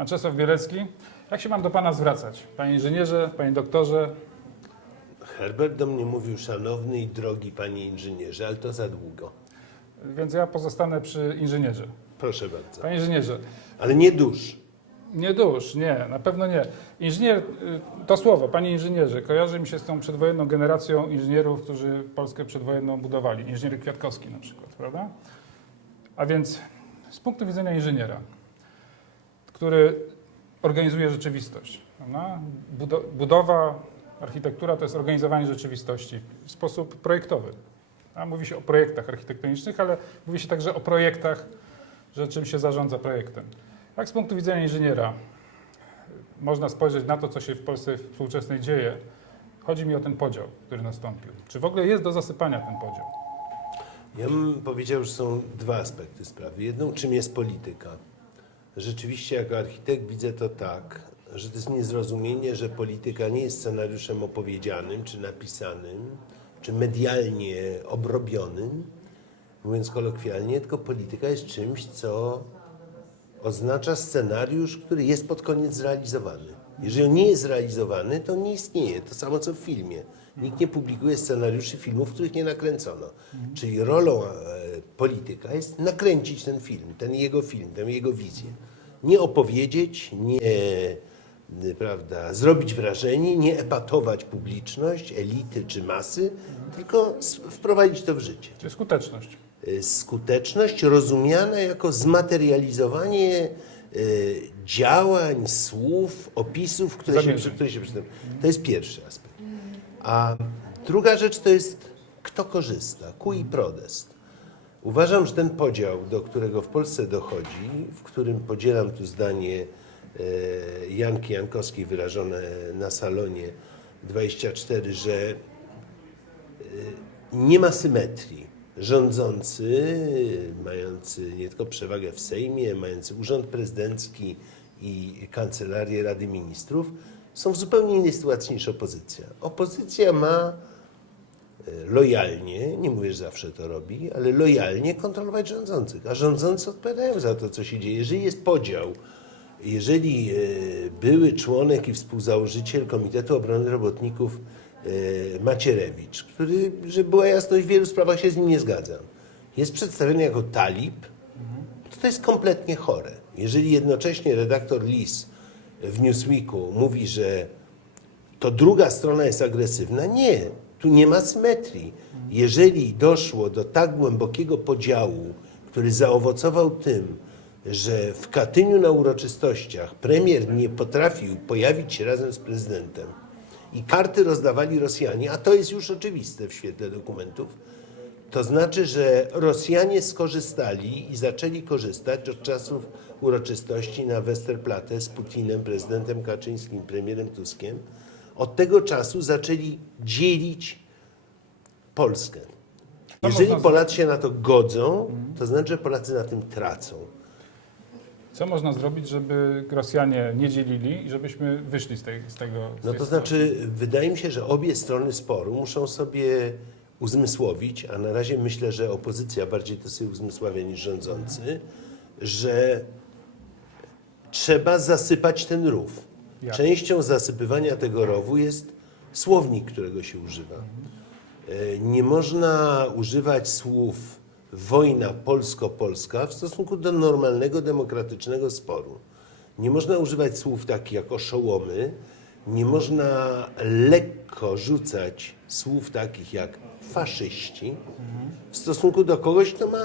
Pan Czesław Bielecki. Jak się mam do Pana zwracać? Panie inżynierze, Panie doktorze? Herbert do mnie mówił szanowny i drogi panie inżynierze, ale to za długo. Więc ja pozostanę przy inżynierze. Proszę bardzo. Panie inżynierze, Ale nie dusz. nie dusz, nie, na pewno nie. Inżynier, y, to słowo, Panie inżynierze, kojarzy mi się z tą przedwojenną generacją inżynierów, którzy Polskę przedwojenną budowali. Inżynier Kwiatkowski na przykład, prawda? A więc z punktu widzenia inżyniera, który organizuje rzeczywistość, budowa, architektura to jest organizowanie rzeczywistości w sposób projektowy. Mówi się o projektach architektonicznych, ale mówi się także o projektach, że czym się zarządza projektem. Jak z punktu widzenia inżyniera można spojrzeć na to, co się w Polsce współczesnej dzieje? Chodzi mi o ten podział, który nastąpił. Czy w ogóle jest do zasypania ten podział? Ja bym powiedział, że są dwa aspekty sprawy. Jedną, czym jest polityka. Rzeczywiście, jako architekt widzę to tak, że to jest niezrozumienie, że polityka nie jest scenariuszem opowiedzianym, czy napisanym, czy medialnie obrobionym, mówiąc kolokwialnie, tylko polityka jest czymś, co oznacza scenariusz, który jest pod koniec zrealizowany. Jeżeli on nie jest zrealizowany, to nie istnieje. To samo co w filmie. Nikt nie publikuje scenariuszy filmów, których nie nakręcono. Czyli rolą e, polityka jest nakręcić ten film, ten jego film, tę jego wizję. Nie opowiedzieć, nie e, prawda, zrobić wrażenie, nie epatować publiczność, elity czy masy, tylko wprowadzić to w życie skuteczność? y, skuteczność rozumiana jako zmaterializowanie y, działań, słów, opisów, które się, które się. To jest pierwszy aspekt. A druga rzecz to jest kto korzysta, cui prodest. Uważam, że ten podział, do którego w Polsce dochodzi, w którym podzielam tu zdanie e, Janki Jankowskiej wyrażone na salonie 24, że nie ma symetrii. Rządzący, mający nie tylko przewagę w Sejmie, mający urząd prezydencki i kancelarię Rady Ministrów, są w zupełnie innej sytuacji niż opozycja. Opozycja ma e, lojalnie, nie mówię, że zawsze to robi, ale lojalnie kontrolować rządzących, a rządzący odpowiadają za to, co się dzieje. Jeżeli jest podział, jeżeli e, były członek i współzałożyciel Komitetu Obrony Robotników e, Macierewicz, który, żeby była jasność, w wielu sprawach się z nim nie zgadzam, jest przedstawiony jako talib, to to jest kompletnie chore. Jeżeli jednocześnie redaktor Lis w Newsweeku mówi, że to druga strona jest agresywna. Nie, tu nie ma symetrii. Jeżeli doszło do tak głębokiego podziału, który zaowocował tym, że w Katyniu na uroczystościach premier nie potrafił pojawić się razem z prezydentem i karty rozdawali Rosjanie, a to jest już oczywiste w świetle dokumentów, to znaczy, że Rosjanie skorzystali i zaczęli korzystać od czasów uroczystości na Westerplatte z Putinem, prezydentem Kaczyńskim, premierem Tuskiem. Od tego czasu zaczęli dzielić Polskę. Jeżeli Polacy się na to godzą, to znaczy, że Polacy na tym tracą. Co można zrobić, żeby Rosjanie nie dzielili i żebyśmy wyszli z, tej, z tego? Z No to znaczy, wydaje mi się, że obie strony sporu muszą sobie uzmysłowić, a na razie myślę, że opozycja bardziej to sobie uzmysławia niż rządzący, że trzeba zasypać ten rów. Jak? Częścią zasypywania tego rowu jest słownik, którego się używa. E, Nie można używać słów wojna polsko-polska w stosunku do normalnego, demokratycznego sporu. Nie można używać słów takich jak oszołomy, nie można lekko rzucać słów takich jak faszyści w stosunku do kogoś, kto ma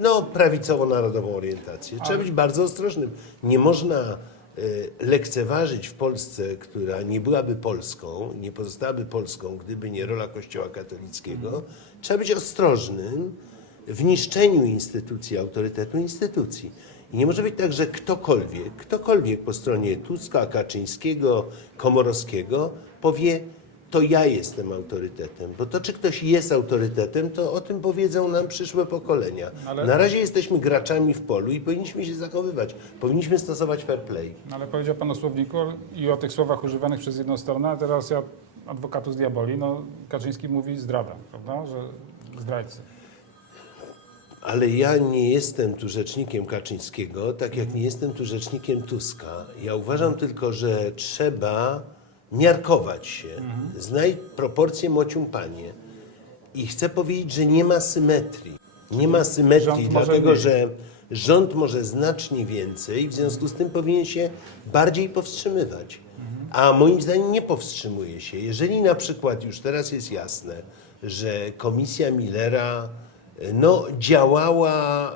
no, prawicowo-narodową orientację. Trzeba być bardzo ostrożnym. Nie można lekceważyć w Polsce, która nie byłaby Polską, nie pozostałaby Polską, gdyby nie rola Kościoła katolickiego. Trzeba być ostrożnym w niszczeniu instytucji, autorytetu instytucji. I nie może być tak, że ktokolwiek, ktokolwiek po stronie Tuska, Kaczyńskiego, Komorowskiego powie, to ja jestem autorytetem. Bo to, czy ktoś jest autorytetem, to o tym powiedzą nam przyszłe pokolenia. Ale- Na razie jesteśmy graczami w polu i powinniśmy się zachowywać. Powinniśmy stosować fair play. No, ale powiedział Pan o słowniku i o tych słowach używanych przez jedną stronę, a teraz ja adwokatus diaboli, no Kaczyński mówi zdrada, prawda, że zdrajcy. Ale ja nie jestem tu rzecznikiem Kaczyńskiego, tak jak nie jestem tu rzecznikiem Tuska. Ja uważam tylko, że trzeba miarkować się. Znajdź proporcje mocium panie. I chcę powiedzieć, że nie ma symetrii. Nie ma symetrii, dlatego że rząd może znacznie więcej, w związku z tym powinien się bardziej powstrzymywać. A moim zdaniem nie powstrzymuje się. Jeżeli na przykład już teraz jest jasne, że komisja Millera e, no, działała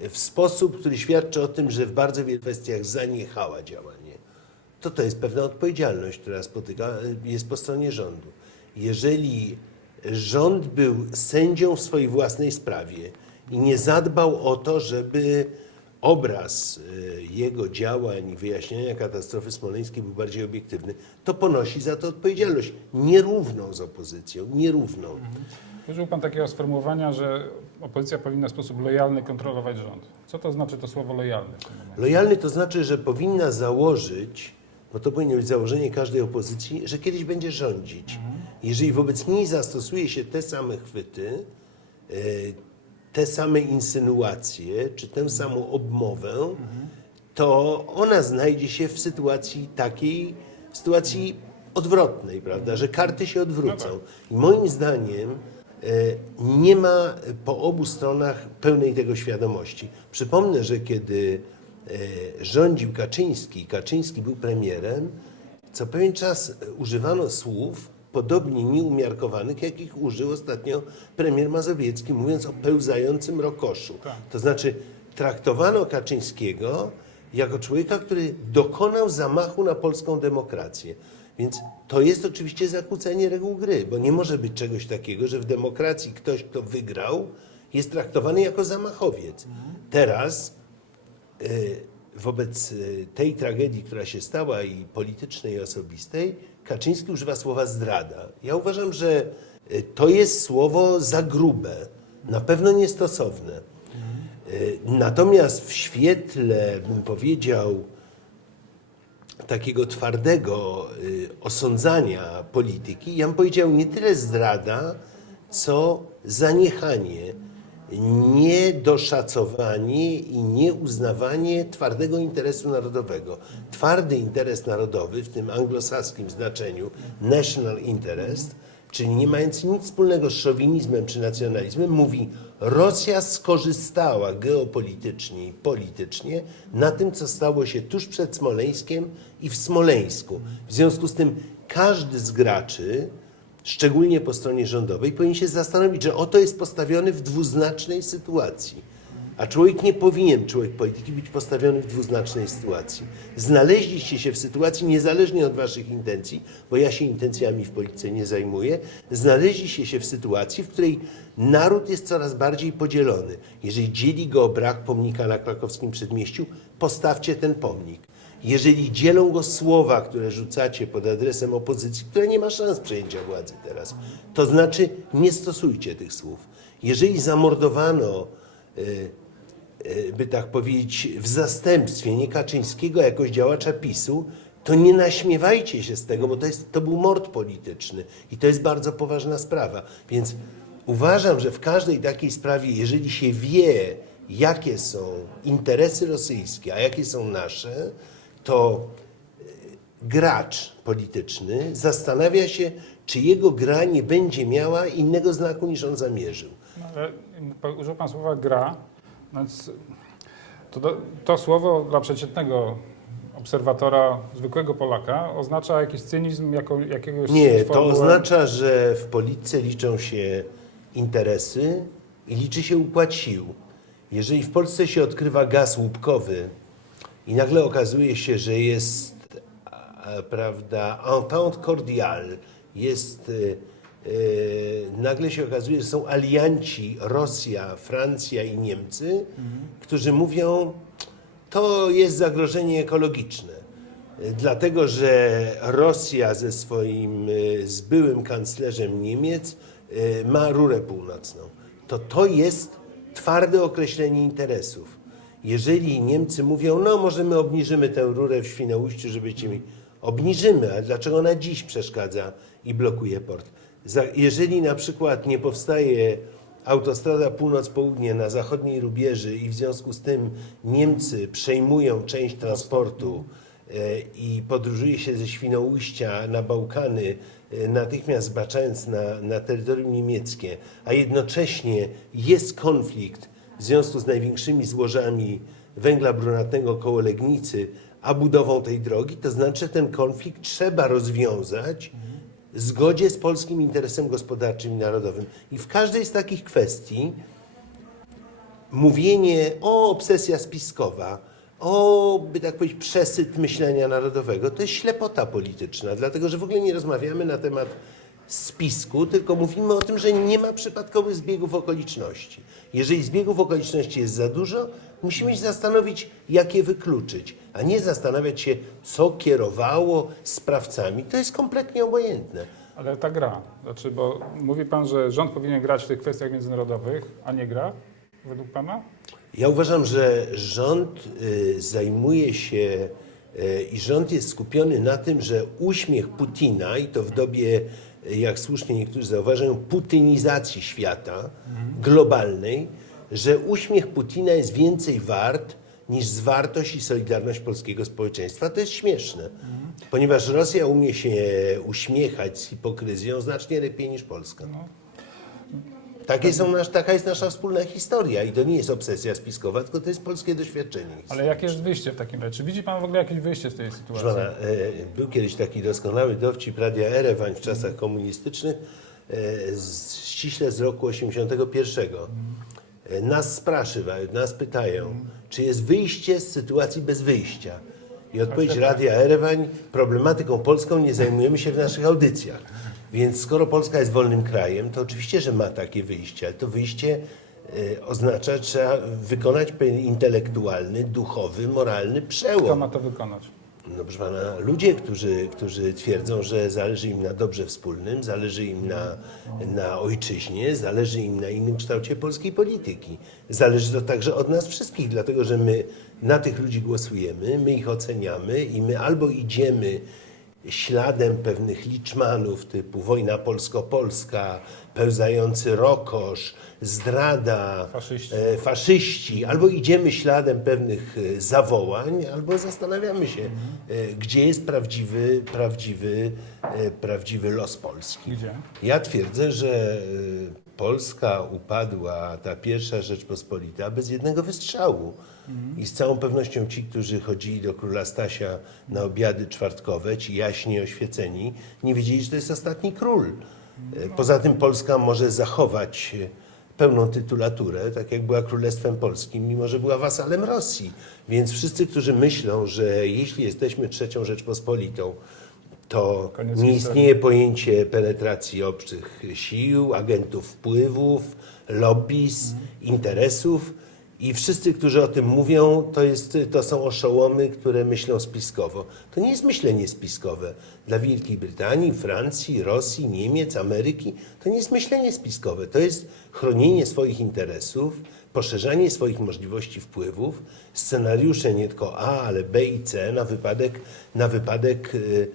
e, w sposób, który świadczy o tym, że w bardzo wielu kwestiach zaniechała działanie, to to jest pewna odpowiedzialność, która spotyka, jest po stronie rządu. Jeżeli rząd był sędzią w swojej własnej sprawie i nie zadbał o to, żeby obraz y, jego działań i wyjaśnienia katastrofy smoleńskiej był bardziej obiektywny, to ponosi za to odpowiedzialność. Nierówną z opozycją, nierówną. Użył Pan takiego sformułowania, że opozycja powinna w sposób lojalny kontrolować rząd. Co to znaczy to słowo lojalny? Lojalny to znaczy, że powinna założyć, bo to powinno być założenie każdej opozycji, że kiedyś będzie rządzić. Jeżeli wobec niej zastosuje się te same chwyty, e, te same insynuacje, czy tę samą obmowę, to ona znajdzie się w sytuacji takiej, w sytuacji odwrotnej, prawda, że karty się odwrócą. I moim zdaniem e, nie ma po obu stronach pełnej tego świadomości. Przypomnę, że kiedy rządził Kaczyński, Kaczyński był premierem, co pewien czas używano słów podobnie nieumiarkowanych, jakich użył ostatnio premier Mazowiecki, mówiąc o pełzającym rokoszu. Tak. To znaczy traktowano Kaczyńskiego jako człowieka, który dokonał zamachu na polską demokrację. Więc to jest oczywiście zakłócenie reguł gry, bo nie może być czegoś takiego, że w demokracji ktoś, kto wygrał, jest traktowany jako zamachowiec. Teraz y, wobec y, tej tragedii, która się stała i politycznej, i osobistej, Kaczyński używa słowa zdrada. Ja uważam, że y, to jest słowo za grube, na pewno niestosowne. Y, Natomiast w świetle, bym powiedział, takiego twardego y, osądzania polityki, ja bym powiedział nie tyle zdrada, co zaniechanie, niedoszacowanie i nieuznawanie twardego interesu narodowego. Twardy interes narodowy w tym anglosaskim znaczeniu national interest, czyli nie mający nic wspólnego z szowinizmem czy nacjonalizmem, mówi Rosja skorzystała geopolitycznie i politycznie na tym, co stało się tuż przed Smoleńskiem i w Smoleńsku. W związku z tym każdy z graczy, szczególnie po stronie rządowej, powinien się zastanowić, że oto jest postawiony w dwuznacznej sytuacji. A człowiek nie powinien, człowiek polityki, być postawiony w dwuznacznej sytuacji. Znaleźliście się w sytuacji, niezależnie od waszych intencji, bo ja się intencjami w polityce nie zajmuję, znaleźliście się w sytuacji, w której naród jest coraz bardziej podzielony. Jeżeli dzieli go brak pomnika na krakowskim przedmieściu, postawcie ten pomnik. Jeżeli dzielą go słowa, które rzucacie pod adresem opozycji, która nie ma szans przejęcia władzy teraz, to znaczy nie stosujcie tych słów. Jeżeli zamordowano y, y, by tak powiedzieć, w zastępstwie nie Kaczyńskiego jakoś działacza PiSu, to nie naśmiewajcie się z tego, bo to, jest, to był mord polityczny i to jest bardzo poważna sprawa. Więc uważam, że w każdej takiej sprawie, jeżeli się wie, jakie są interesy rosyjskie, a jakie są nasze, to y, gracz polityczny zastanawia się, czy jego gra nie będzie miała innego znaku niż on zamierzył. No, ale użył Pan słowa gra, no więc to, to, słowo dla przeciętnego obserwatora, zwykłego Polaka oznacza jakiś cynizm jako, jakiegoś Nie, to oznacza, że w polityce liczą się interesy i liczy się układ sił. Jeżeli w Polsce się odkrywa gaz łupkowy i nagle okazuje się, że jest, prawda, entente cordiale, jest, y, y, nagle się okazuje, że są alianci Rosja, Francja i Niemcy, którzy mówią, to jest zagrożenie ekologiczne. Y, Dlatego, że Rosja ze swoim y, z byłym kanclerzem Niemiec ma rurę północną. To to jest twarde określenie interesów. Jeżeli Niemcy mówią, no może my obniżymy tę rurę w Świnoujściu, żebyście mi... Obniżymy, ale dlaczego ona dziś przeszkadza i blokuje port? Jeżeli na przykład nie powstaje autostrada północ-południe na zachodniej rubieży i w związku z tym Niemcy przejmują część transportu e, i podróżuje się ze Świnoujścia na Bałkany, e, natychmiast zbaczając na, na terytorium niemieckie, a jednocześnie jest konflikt w związku z największymi złożami węgla brunatnego koło Legnicy, a budową tej drogi, to znaczy ten konflikt trzeba rozwiązać w zgodzie z polskim interesem gospodarczym i narodowym. I w każdej z takich kwestii mówienie o obsesja spiskowa, o, by tak powiedzieć, przesyt myślenia narodowego, to jest ślepota polityczna, dlatego że w ogóle nie rozmawiamy na temat spisku, tylko mówimy o tym, że nie ma przypadkowych zbiegów okoliczności. Jeżeli zbiegów okoliczności jest za dużo, musimy się zastanowić, jak je wykluczyć, a nie zastanawiać się, co kierowało sprawcami. To jest kompletnie obojętne. Ale ta gra, znaczy, bo mówi pan, że rząd powinien grać w tych kwestiach międzynarodowych, a nie gra, według pana? Ja uważam, że rząd y, zajmuje się y, i rząd jest skupiony na tym, że uśmiech Putina i to w dobie, jak słusznie niektórzy zauważają, putynizacji świata globalnej, że uśmiech Putina jest więcej wart niż zwartość i solidarność polskiego społeczeństwa. To jest śmieszne, ponieważ Rosja umie się uśmiechać z hipokryzją znacznie lepiej niż Polska. Takie są nasz, taka jest nasza wspólna historia i to nie jest obsesja spiskowa, tylko to jest polskie doświadczenie. Ale jakie jest wyjście w takim razie? Czy widzi pan w ogóle jakieś wyjście z tej sytuacji? Proszę pana, e, był kiedyś taki doskonały dowcip Radia Erewań w czasach komunistycznych, e, z, ściśle z roku 81. E, Nas spraszywają, nas pytają, czy jest wyjście z sytuacji bez wyjścia. I odpowiedź Radia Erewań, problematyką polską nie zajmujemy się w naszych audycjach. Więc skoro Polska jest wolnym krajem, to oczywiście, że ma takie wyjście, ale to wyjście e, oznacza, że trzeba wykonać pewien intelektualny, duchowy, moralny przełom. Kto ma to wykonać? No proszę pana, ludzie, którzy, którzy twierdzą, że zależy im na dobrze wspólnym, zależy im na, na ojczyźnie, zależy im na innym kształcie polskiej polityki. Zależy to także od nas wszystkich, dlatego że my na tych ludzi głosujemy, my ich oceniamy i my albo idziemy śladem pewnych liczmanów typu wojna polsko-polska, pełzający rokosz, zdrada, Faszyści. e, faszyści, albo idziemy śladem pewnych e, zawołań, albo zastanawiamy się, e, gdzie jest prawdziwy, prawdziwy, e, prawdziwy los Polski. Gdzie? Ja twierdzę, że e, Polska upadła, ta pierwsza Rzeczpospolita, bez jednego wystrzału. I z całą pewnością ci, którzy chodzili do króla Stasia na obiady czwartkowe, ci jaśnie oświeceni, nie wiedzieli, że to jest ostatni król. E, Poza tym Polska może zachować e, pełną tytulaturę, tak jak była Królestwem Polskim, mimo że była wasalem Rosji. Więc wszyscy, którzy myślą, że jeśli jesteśmy trzecią Rzeczpospolitą, to Koniec nie historii. istnieje pojęcie penetracji obcych sił, agentów wpływów, lobbies, interesów. I wszyscy, którzy o tym mówią, to, jest, to są oszołomy, które myślą spiskowo. To nie jest myślenie spiskowe. Dla Wielkiej Brytanii, Francji, Rosji, Niemiec, Ameryki to nie jest myślenie spiskowe. To jest chronienie swoich interesów, poszerzanie swoich możliwości wpływów, scenariusze nie tylko A, ale B i C na wypadek, na wypadek y, y,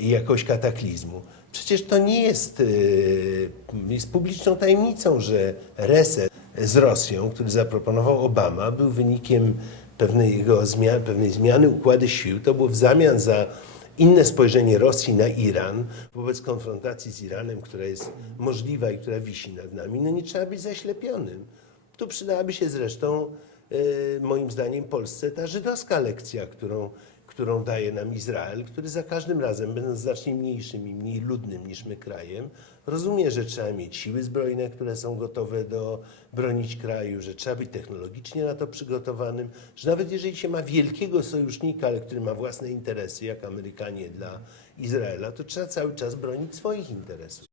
jakiegoś kataklizmu. Przecież to nie jest, y, jest publiczną tajemnicą, że reset z Rosją, który zaproponował Obama, był wynikiem pewnego zmian, pewnej zmiany układu sił. To było w zamian za inne spojrzenie Rosji na Iran wobec konfrontacji z Iranem, która jest możliwa i która wisi nad nami. No nie trzeba być zaślepionym. Tu przydałaby się zresztą, e, moim zdaniem, Polsce ta żydowska lekcja, którą, którą daje nam Izrael, który za każdym razem, będąc znacznie mniejszym i mniej ludnym niż my krajem, rozumie, że trzeba mieć siły zbrojne, które są gotowe do bronić kraju, że trzeba być technologicznie na to przygotowanym, że nawet jeżeli się ma wielkiego sojusznika, ale który ma własne interesy, jak Amerykanie dla Izraela, to trzeba cały czas bronić swoich interesów.